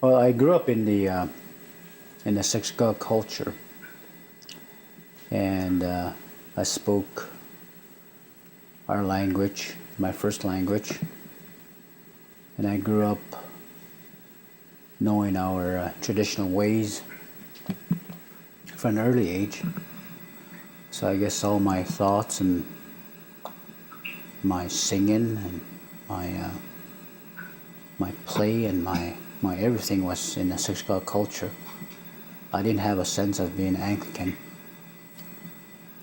Well, I grew up in the Siksika culture, and I spoke our language, my first language, and I grew up knowing our traditional ways from an early age. So I guess all my thoughts and my singing and my play and my everything was in the Siksika culture. I didn't have a sense of being Anglican.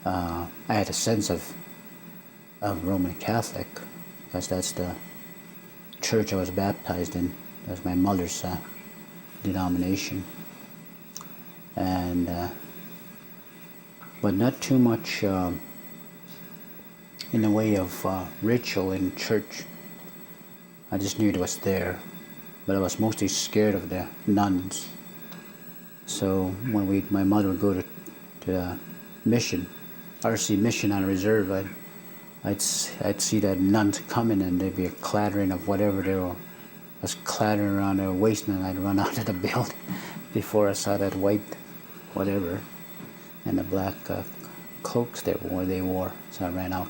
I had a sense of Roman Catholic, because that's the church I was baptized in. That's my mother's denomination. And but not too much in the way of ritual in church. I just knew it was there, but I was mostly scared of the nuns. So when my mother would go to the mission, RC mission on a reserve, I'd see that nuns coming, and there'd be a clattering of whatever they was clattering around their waist, and I'd run out of the building before I saw that white whatever and the black cloaks they wore. So I ran out.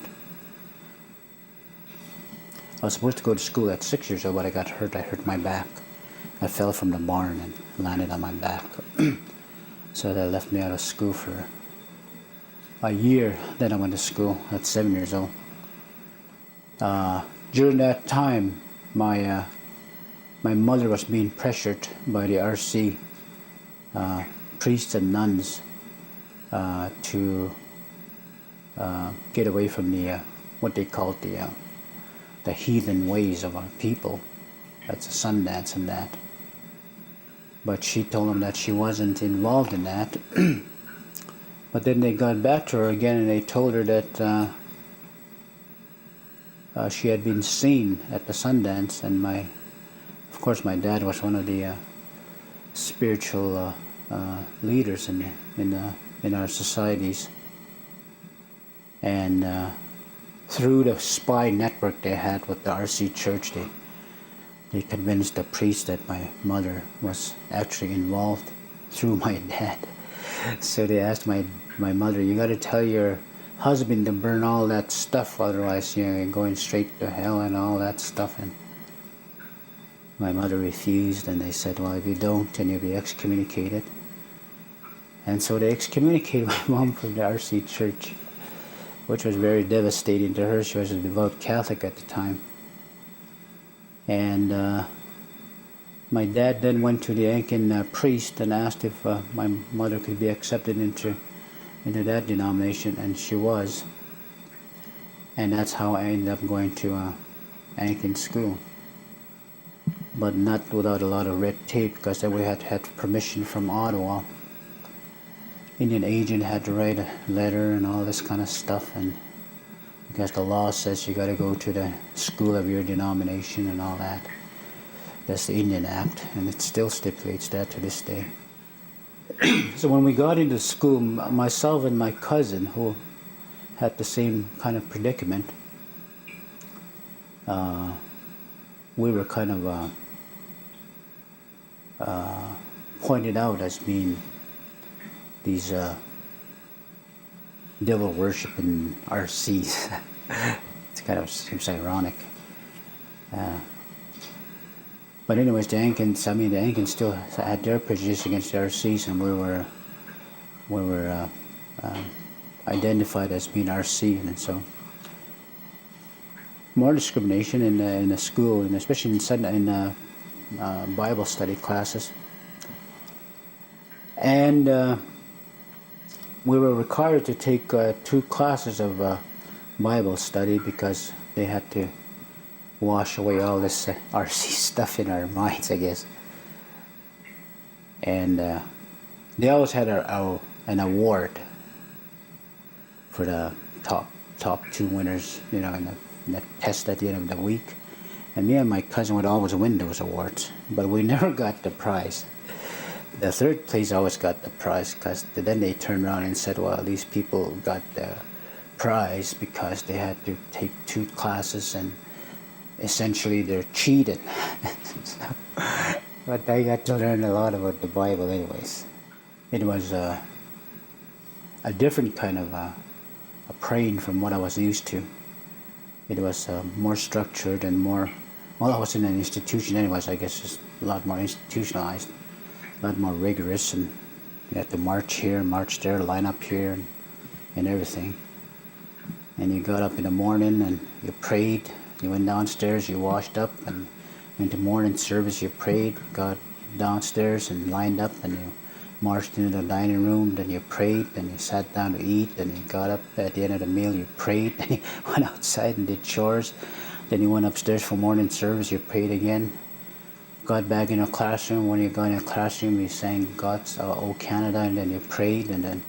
I was supposed to go to school at 6 years old, but I got hurt. I hurt my back. I fell from the barn and landed on my back. So that left me out of school for a year. Then I went to school at 7 years old. During that time, my mother was being pressured by the RC priests and nuns to get away from the what they called the heathen ways of our people. That's a Sundance and that. But she told them that she wasn't involved in that. But then they got back to her again, and they told her that she had been seen at the Sundance, and of course my dad was one of the spiritual leaders in our societies, and through the spy network they had with the RC Church, they convinced the priest that my mother was actually involved through my dad. So they asked my mother, "You got to tell your husband to burn all that stuff, otherwise you're going straight to hell," and all that stuff. And my mother refused, and they said, "Well, if you don't, then you'll be excommunicated." And so they excommunicated my mom from the RC Church, which was very devastating to her. She was a devout Catholic at the time. And my dad then went to the Anglican priest and asked if my mother could be accepted into that denomination, and she was. And that's how I ended up going to Anglican school. But not without a lot of red tape, because then we had permission from Ottawa. Indian agent had to write a letter and all this kind of stuff, and because the law says you got to go to the school of your denomination and all that. That's the Indian Act, and it still stipulates that to this day. So when we got into school, myself and my cousin, who had the same kind of predicament, we were kind of pointed out as being these devil worshiping RCs. It kind of seems ironic. But anyways, the Anglicans still had their prejudice against the RCs, and we were identified as being RC, and so more discrimination in the school, and especially in Bible study classes. And we were required to take 2 classes of Bible study, because they had to wash away all this RC stuff in our minds, I guess. And they always had an award for the top 2 winners, in the test at the end of the week. And me and my cousin would always win those awards, but we never got the prize. The third place always got the prize, because then they turned around and said, well, these people got the prize because they had to take 2 classes and essentially they're cheating. But I got to learn a lot about the Bible anyways. It was a different kind of a praying from what I was used to. It was more structured and more, well, I was in an institution anyways, I guess it's a lot more institutionalized, a lot more rigorous, and you had to march here, march there, line up here, and everything. And you got up in the morning and you prayed, you went downstairs, you washed up, and went to morning service, you prayed, got downstairs and lined up, and you marched into the dining room, then you prayed, then you sat down to eat, then you got up at the end of the meal, you prayed, then you went outside and did chores, then you went upstairs for morning service, you prayed again, got back in the classroom. When you got in the classroom, you sang God's O Canada, and then you prayed, and then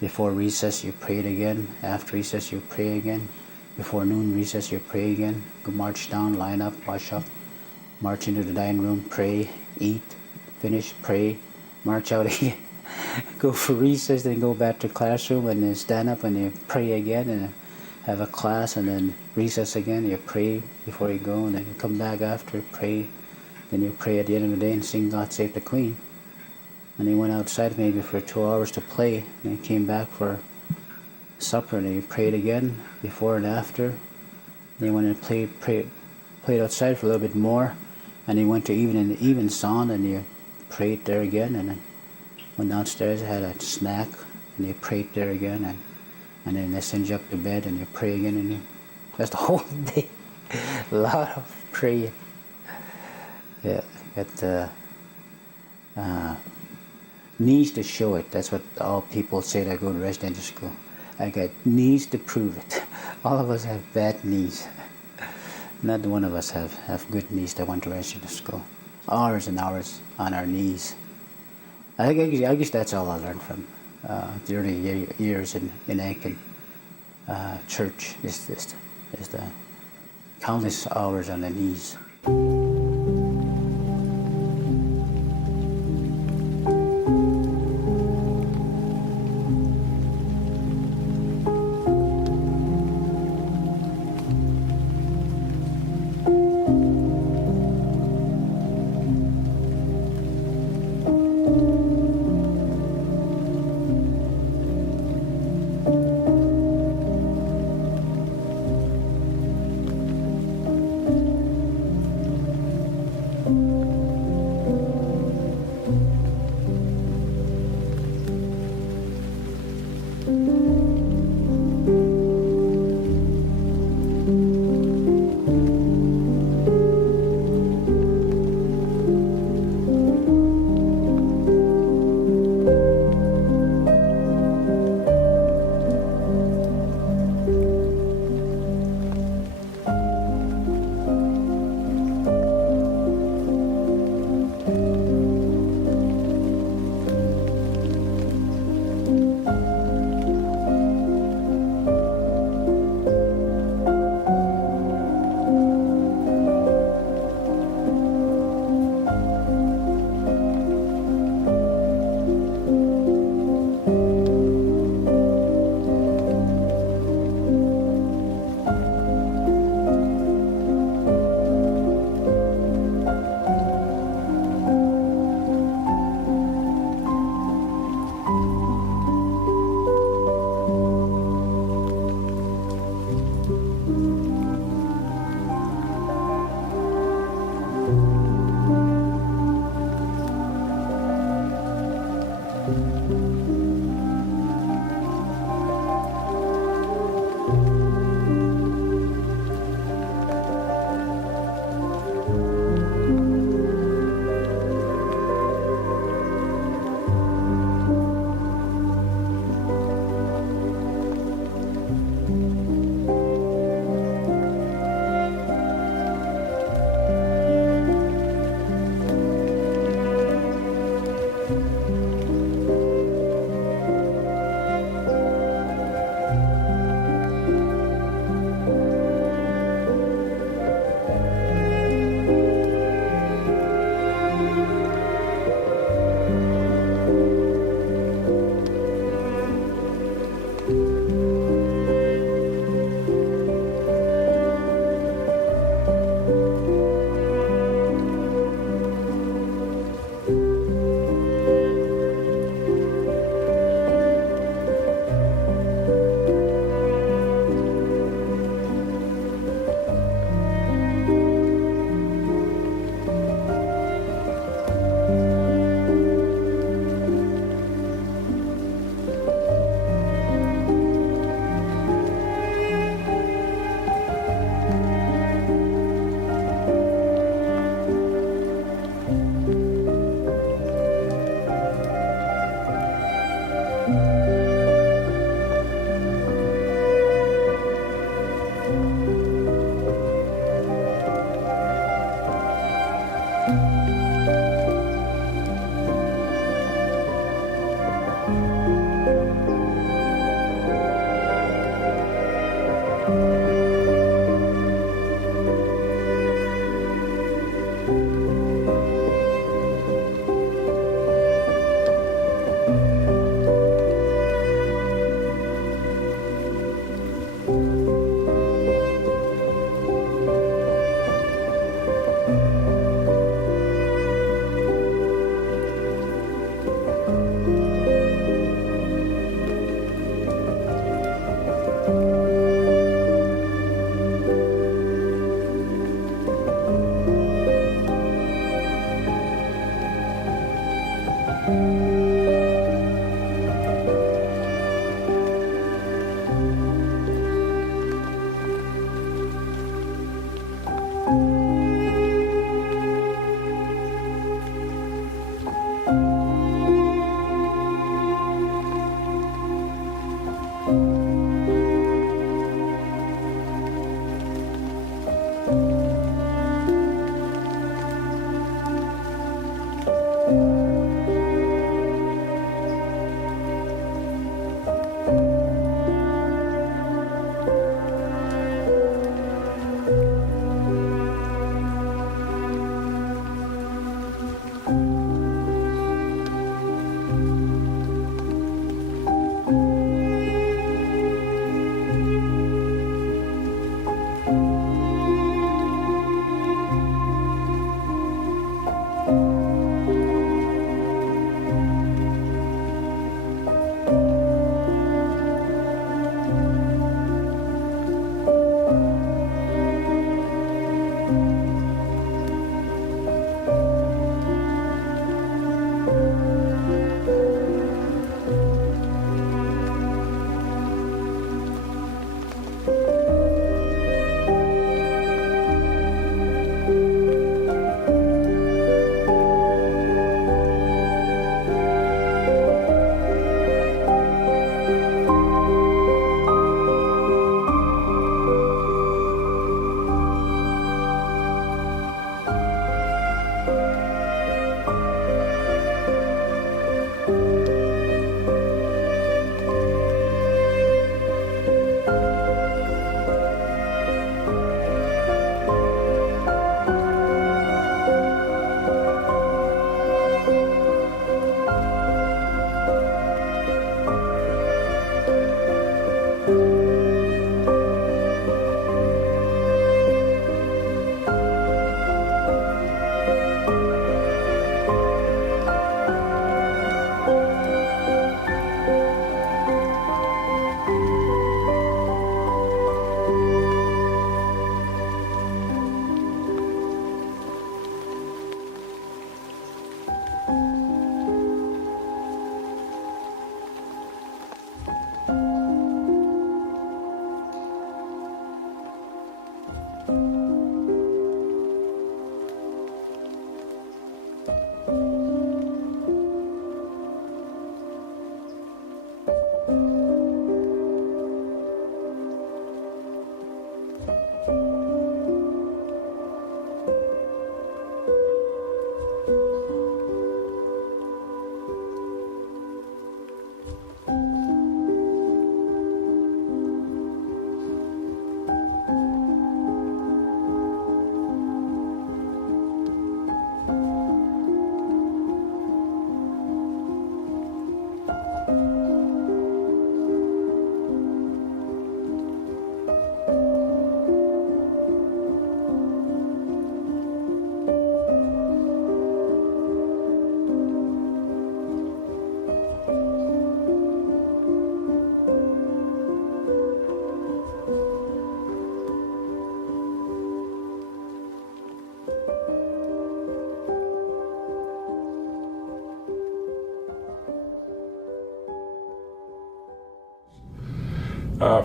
before recess you prayed again, after recess you pray again, before noon recess you pray again, go march down, line up, wash up, march into the dining room, pray, eat, finish, pray, march out again, go for recess, then go back to classroom, and then stand up and you pray again, and have a class, and then recess again, you pray before you go, and then you come back after, pray, then you pray at the end of the day and sing God Save the Queen. And you went outside maybe for 2 hours to play, and you came back for supper, and then you prayed again before and after. Then you went and played outside for a little bit more, and you went to even song, and you prayed there again, and then went downstairs, had a snack, and you prayed there again, and then they send you up to bed, and you pray again, and that's the whole day. A lot of praying. Yeah, got knees to show it. That's what all people say that go to residential school. I got knees to prove it. All of us have bad knees. Not one of us have good knees that went to residential school. Hours and hours on our knees. I guess that's all I learned from the early years in Anglican church is the countless hours on the knees.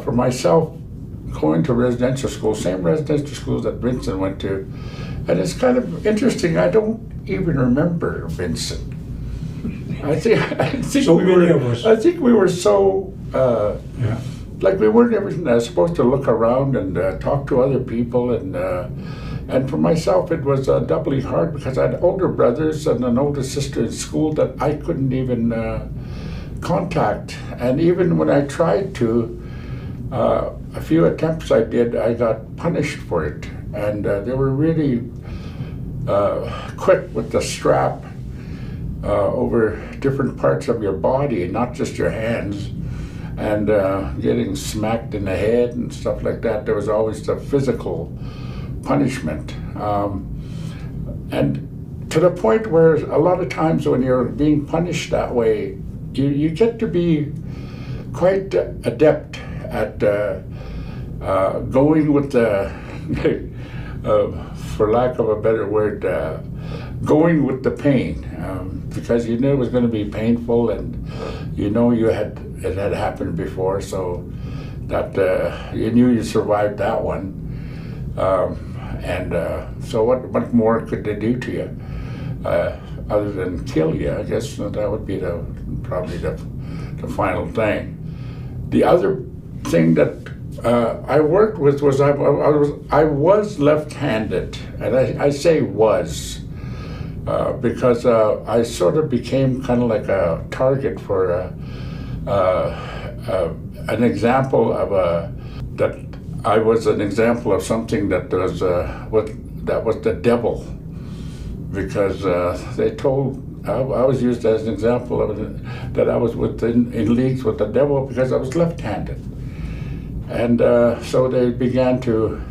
For myself, going to residential school, same residential schools that Vincent went to, and it's kind of interesting. I don't even remember Vincent. I think So many of us. I think we were so like we weren't ever supposed to look around and talk to other people, and for myself it was doubly hard because I had older brothers and an older sister in school that I couldn't even contact, and even when I tried to, a few attempts I did, I got punished for it, and they were really quick with the strap over different parts of your body, not just your hands, and getting smacked in the head and stuff like that. There was always the physical punishment, and to the point where a lot of times when you're being punished that way, you get to be quite adept at going with the, for lack of a better word, going with the pain, because you knew it was going to be painful, and it had happened before, so that you knew you survived that one. So what more could they do to you other than kill you? I guess that would be probably the final thing. The other thing that I worked with was I was left-handed, and I say was because I sort of became kind of like a target for an example of that I was an example of something that was the devil, because they told. I was used as an example of it, that I was in leagues with the devil because I was left-handed. And so they began to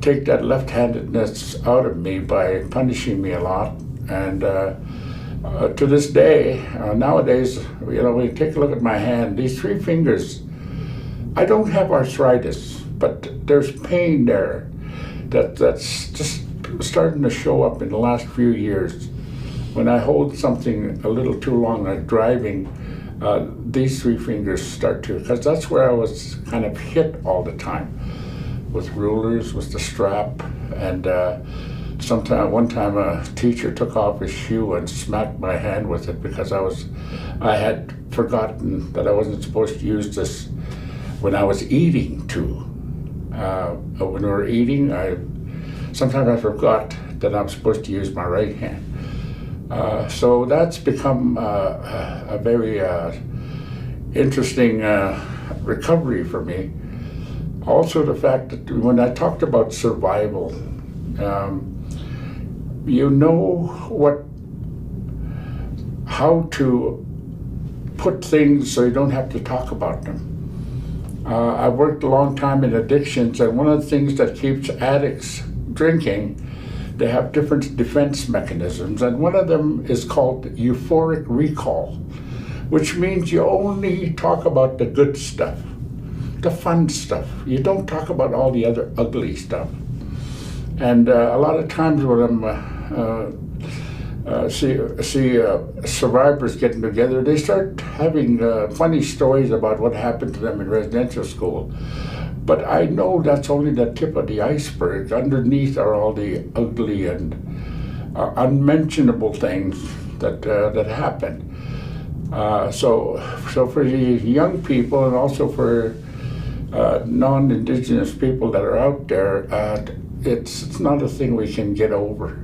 take that left-handedness out of me by punishing me a lot. And to this day, nowadays, when you take a look at my hand, these 3 fingers, I don't have arthritis, but there's pain there that's just starting to show up in the last few years. When I hold something a little too long, like driving, these 3 fingers start to, because that's where I was kind of hit all the time, with rulers, with the strap, and one time a teacher took off his shoe and smacked my hand with it because I had forgotten that I wasn't supposed to use this when I was eating too. When we were eating, sometimes I forgot that I'm supposed to use my right hand. So that's become a very interesting recovery for me. Also, the fact that when I talked about survival, how to put things so you don't have to talk about them. I've worked a long time in addictions, and one of the things that keeps addicts drinking, they have different defense mechanisms, and one of them is called euphoric recall, which means you only talk about the good stuff, the fun stuff. You don't talk about all the other ugly stuff. And a lot of times when I see survivors getting together, they start having funny stories about what happened to them in residential school. But I know that's only the tip of the iceberg. Underneath are all the ugly and unmentionable things that happen. So for the young people, and also for non-Indigenous people that are out there, it's not a thing we can get over.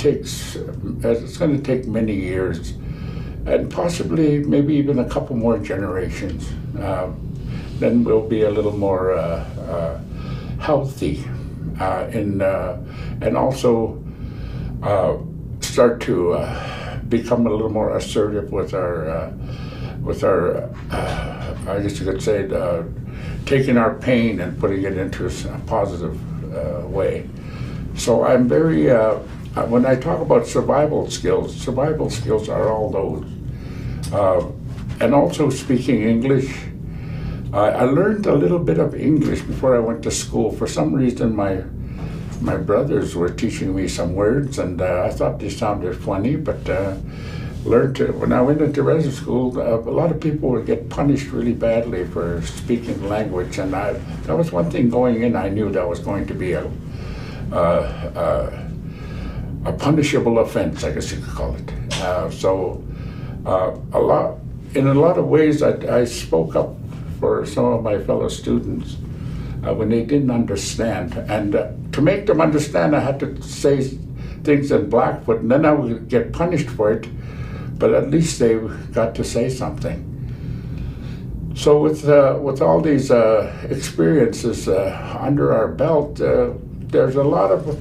It's going to take many years, and possibly maybe even a couple more generations. Then we'll be a little more healthy, and also start to become a little more assertive with our I guess you could say, taking our pain and putting it into a positive way. So I'm very, when I talk about survival skills are all those. And also speaking English. I learned a little bit of English before I went to school. For some reason, my brothers were teaching me some words, and I thought they sounded funny, but when I went into residential school, a lot of people would get punished really badly for speaking the language, and that was one thing going in. I knew that was going to be a punishable offense, I guess you could call it. In a lot of ways, I spoke up for some of my fellow students when they didn't understand. And to make them understand, I had to say things in Blackfoot, and then I would get punished for it, but at least they got to say something. So with all these experiences under our belt, there's a lot of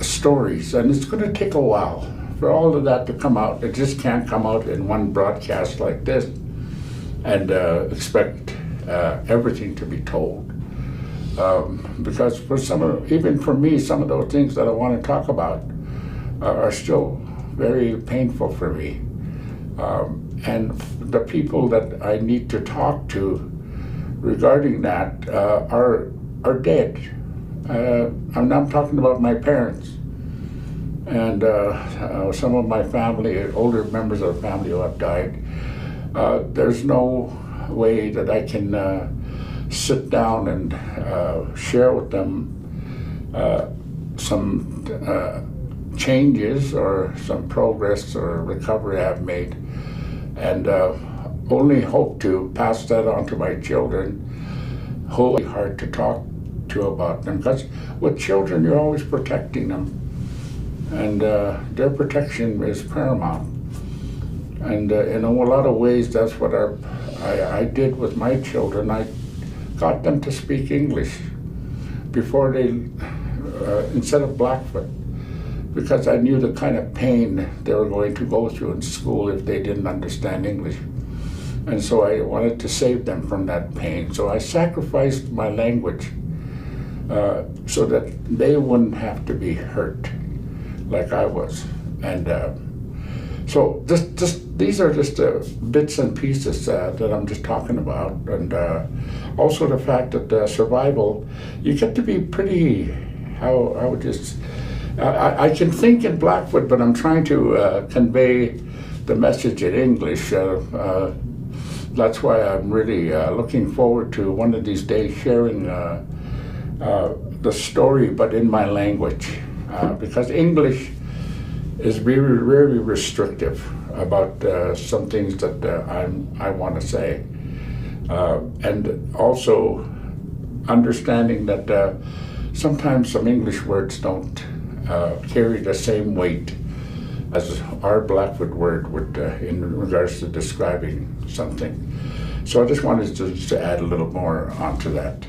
stories, and it's going to take a while for all of that to come out. It just can't come out in one broadcast like this and expect everything to be told. Because even for me, some of those things that I want to talk about are still very painful for me. And the people that I need to talk to regarding that are dead. I'm talking about my parents and some of my family, older members of the family who have died. There's no way that I can sit down and share with them some changes or some progress or recovery I've made, and only hope to pass that on to my children. Wholly hard to talk to about them, because with children you're always protecting them, and their protection is paramount. And in a lot of ways, that's what I did with my children. I got them to speak English before they, instead of Blackfoot, because I knew the kind of pain they were going to go through in school if they didn't understand English. And so I wanted to save them from that pain. So I sacrificed my language so that they wouldn't have to be hurt like I was. And so these are just bits and pieces that I'm just talking about. And also the fact that survival, you get to be pretty, I can think in Blackfoot, but I'm trying to convey the message in English. That's why I'm really looking forward to one of these days sharing the story, but in my language, because English is very, very restrictive about some things that I want to say, and also understanding that sometimes some English words don't carry the same weight as our Blackfoot word would in regards to describing something. So I just wanted to add a little more onto that.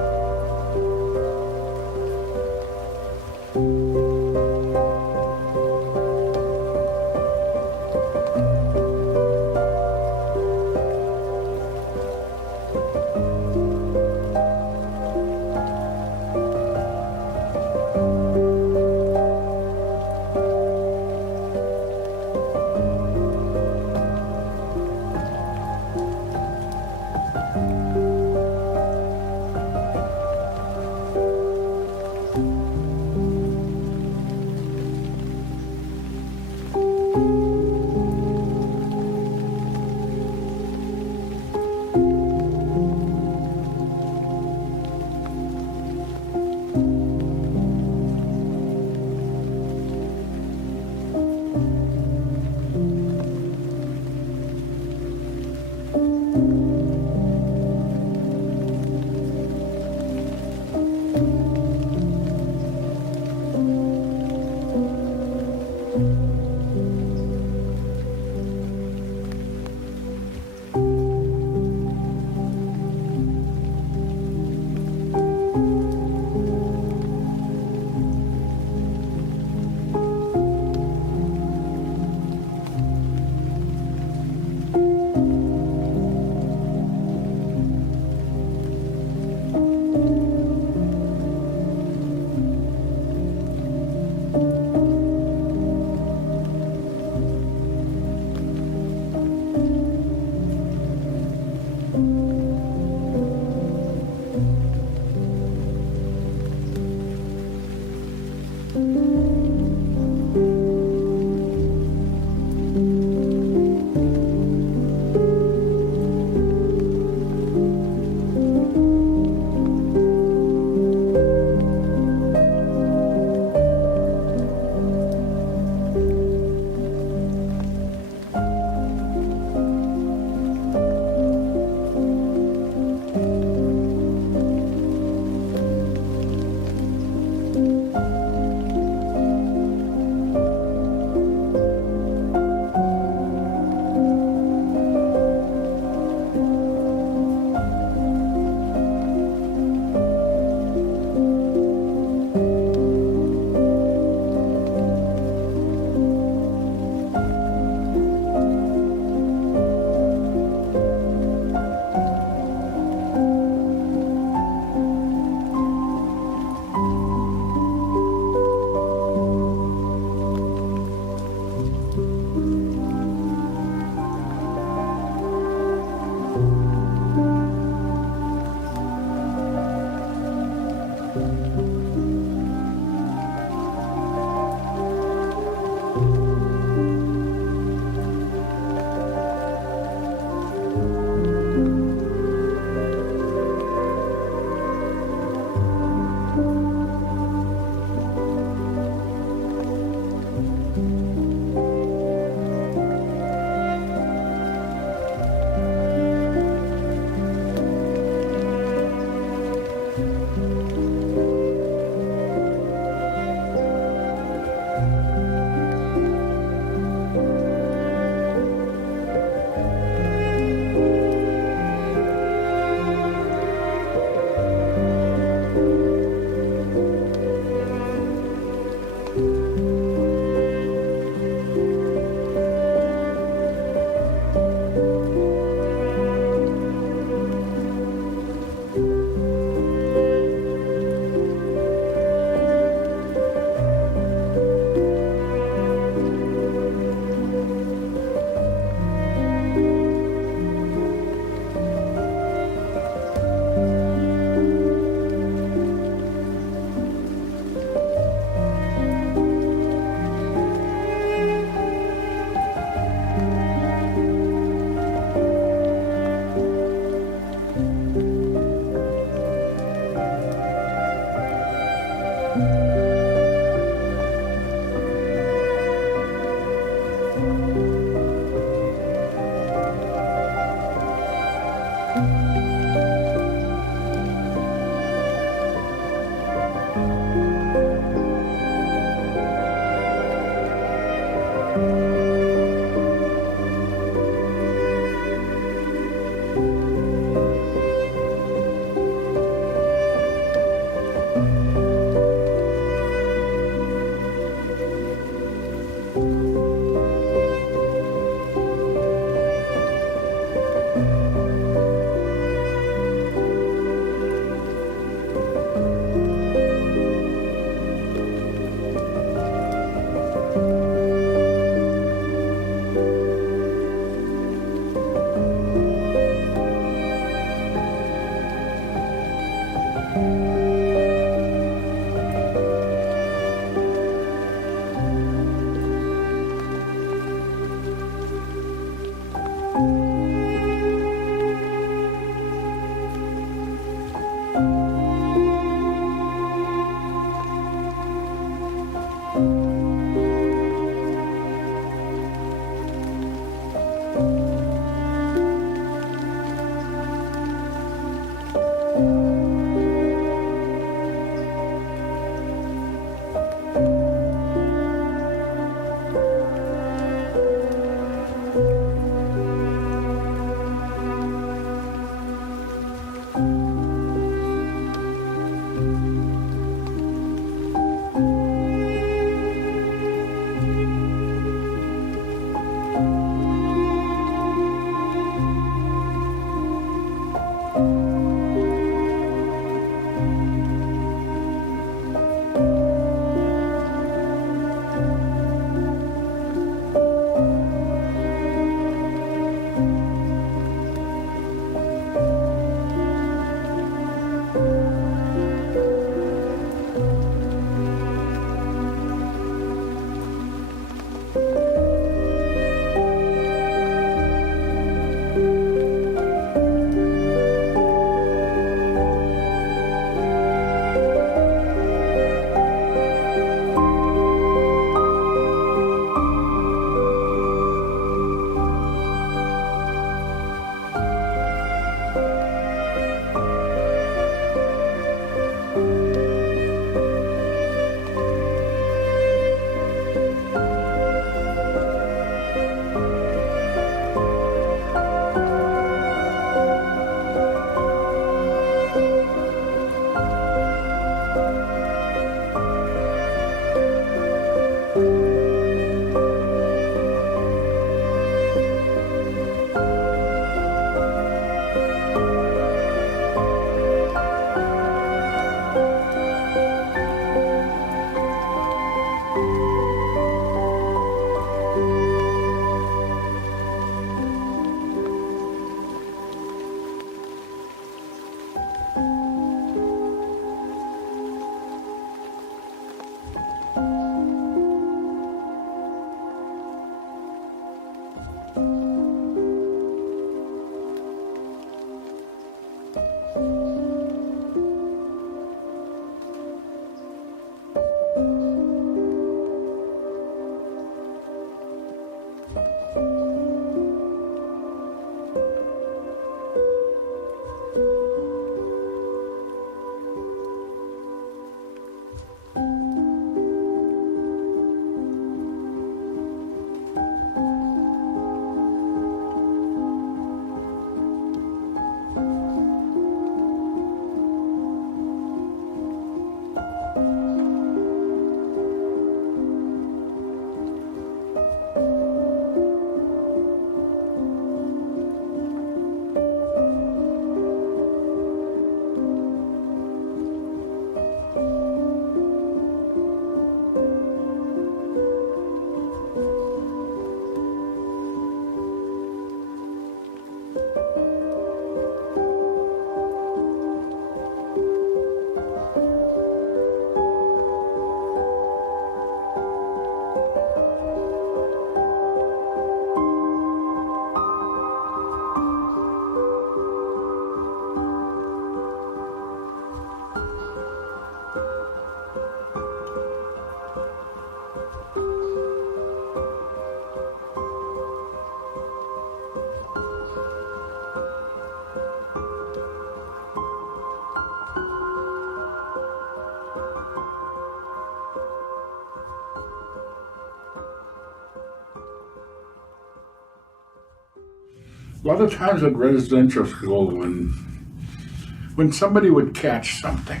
A lot of times at residential school, when somebody would catch something,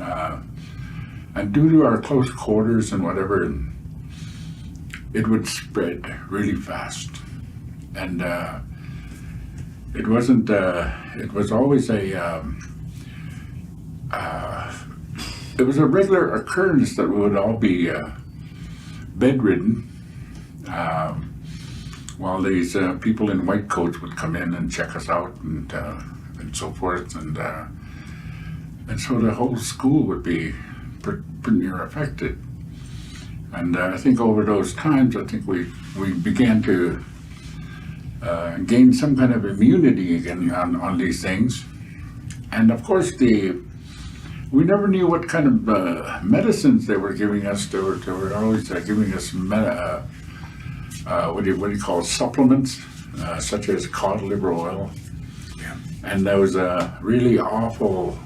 and due to our close quarters and whatever, it would spread really fast. And it wasn't, it was always it was a regular occurrence that we would all be bedridden while these people in white coats would come in and check us out and so forth. And And so the whole school would be pretty near affected. And I think over those times, I think we began to gain some kind of immunity again on these things. And of course, we never knew what kind of medicines they were giving us. They were always giving us what do you call it, supplements, such as cod liver oil. Yeah. And there was a really awful,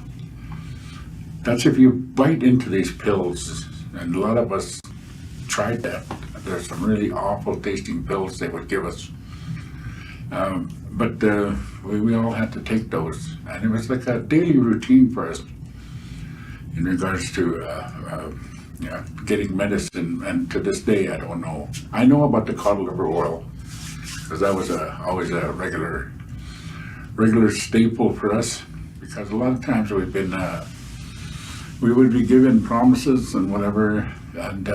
that's if you bite into these pills, and a lot of us tried that. There's some really awful tasting pills they would give us. But we all had to take those. And it was like a daily routine for us in regards to getting medicine. And to this day, I don't know. I know about the cod liver oil because that was always a regular staple for us, because a lot of times we would be given promises and whatever, and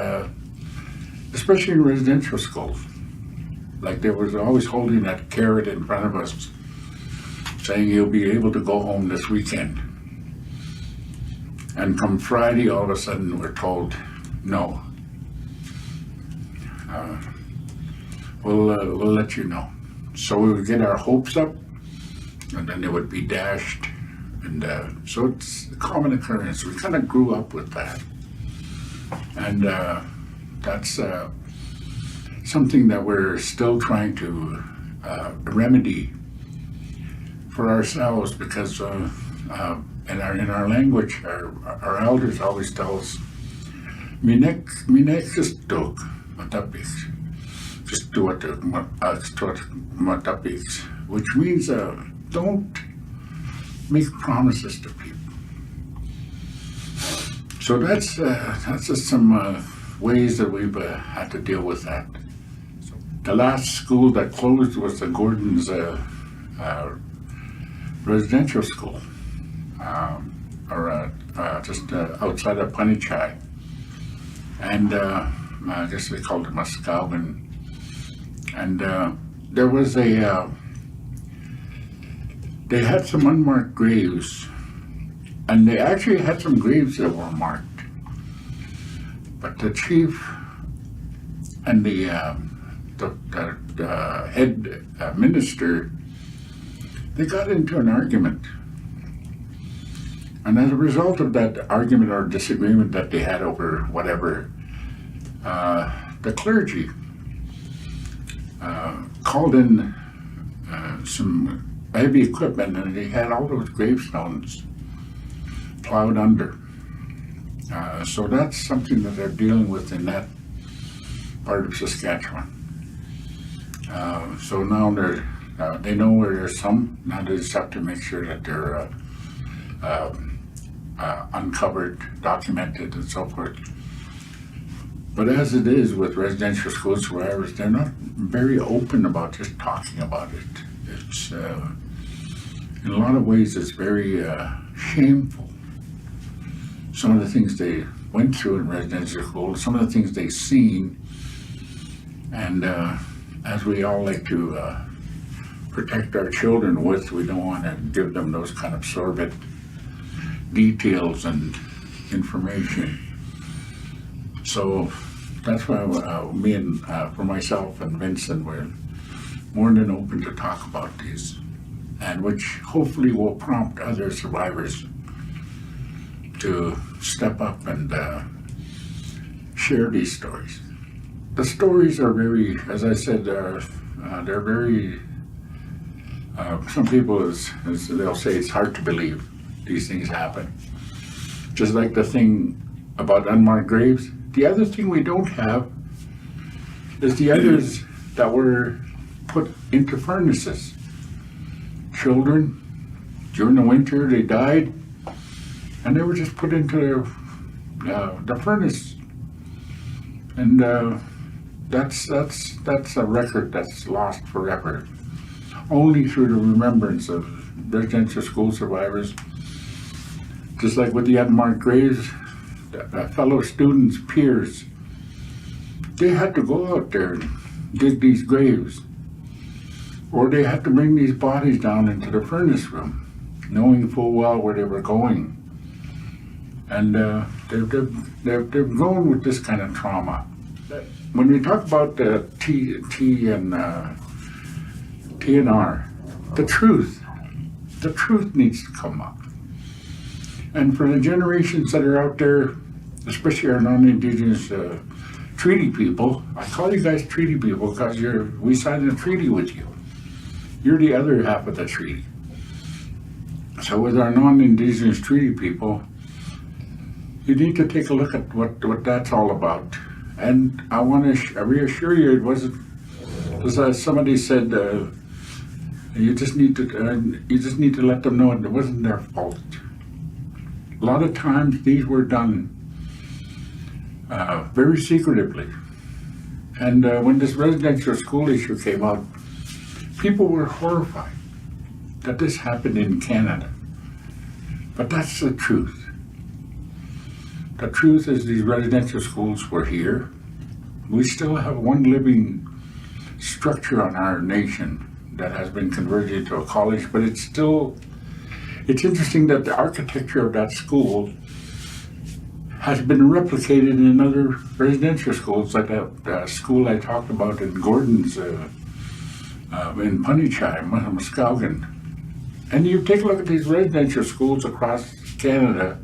especially in residential schools. Like they was always holding that carrot in front of us, saying you'll be able to go home this weekend. And come Friday, all of a sudden we're told, no. We'll let you know. So we would get our hopes up, and then they would be dashed. And so it's a common occurrence. We kind of grew up with that. And that's something that we're still trying to remedy for ourselves, because in our language, our elders always tell us, "Minek just do matapix, just do what matapix," which means don't make promises to people. So that's just some ways that we've had to deal with that. So the last school that closed was the Gordon's residential school, just outside of Punichai, and I guess they called it Muskowin. And there was they had some unmarked graves, and they actually had some graves that were marked. But the chief and the head minister, they got into an argument. And as a result of that argument or disagreement that they had over whatever, the clergy called in some heavy equipment, and they had all those gravestones plowed under. So that's something that they're dealing with in that part of Saskatchewan. So now they know where there's some. Now they just have to make sure that they're uncovered, documented, and so forth. But as it is with residential school survivors, they're not very open about just talking about it. It's in a lot of ways it's very shameful. Some of the things they went through in residential school, some of the things they've seen, and as we all like to protect our children with, we don't want to give them those kind of sordid details and information. So that's why me and for myself and Vincent, we're more than open to talk about these, and which hopefully will prompt other survivors to step up and share these stories. The stories are very, as I said, they're very, some people, as they'll say, it's hard to believe these things happen. Just like the thing about unmarked graves. The other thing we don't have is the others that were put into furnaces. Children, during the winter, they died, and they were just put into the furnace. And that's a record that's lost forever. Only through the remembrance of residential school survivors. Just like with the unmarked graves, fellow students, peers, they had to go out there and dig these graves. Or they had to bring these bodies down into the furnace room, knowing full well where they were going. And they've grown with this kind of trauma. When we talk about T and R, the truth needs to come up. And for the generations that are out there, especially our non-Indigenous treaty people, I call you guys treaty people because we signed a treaty with you. You're the other half of the treaty. So with our non-Indigenous treaty people, you need to take a look at what that's all about. And I want to reassure you, it wasn't, as somebody said, you just need to let them know it wasn't their fault. A lot of times these were done very secretively. And when this residential school issue came out, people were horrified that this happened in Canada. But that's the truth. The truth is these residential schools were here. We still have one living structure on our nation that has been converted into a college, but it's interesting that the architecture of that school has been replicated in other residential schools, like that school I talked about in Gordon's, in Punnichai, Muskowgan. And you take a look at these residential schools across Canada,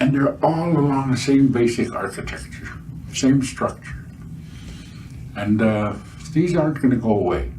and they're all along the same basic architecture, same structure. And these aren't going to go away.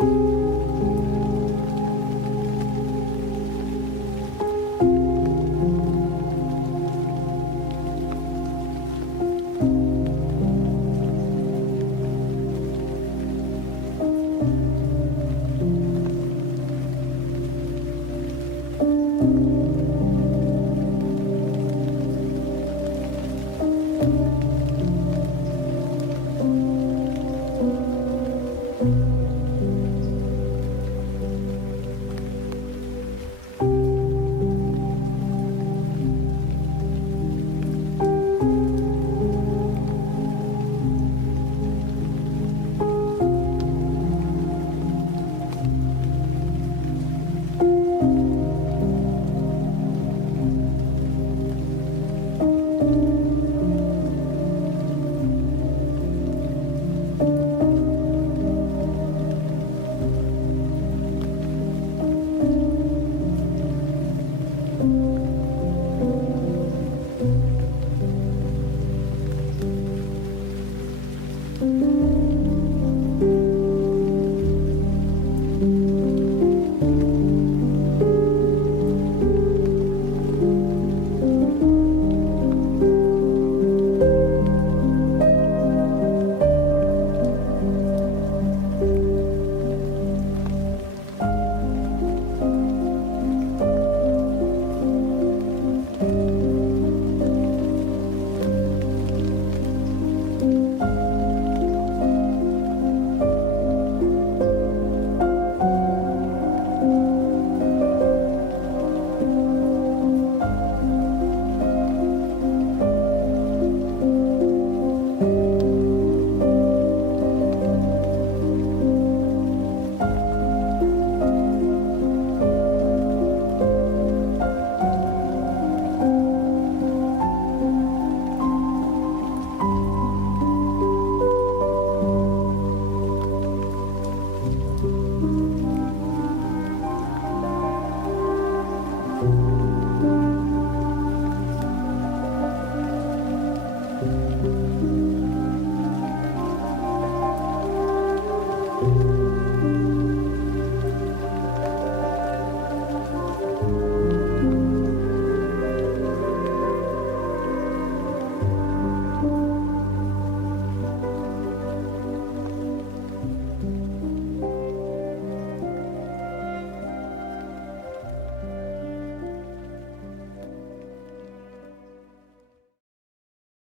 you.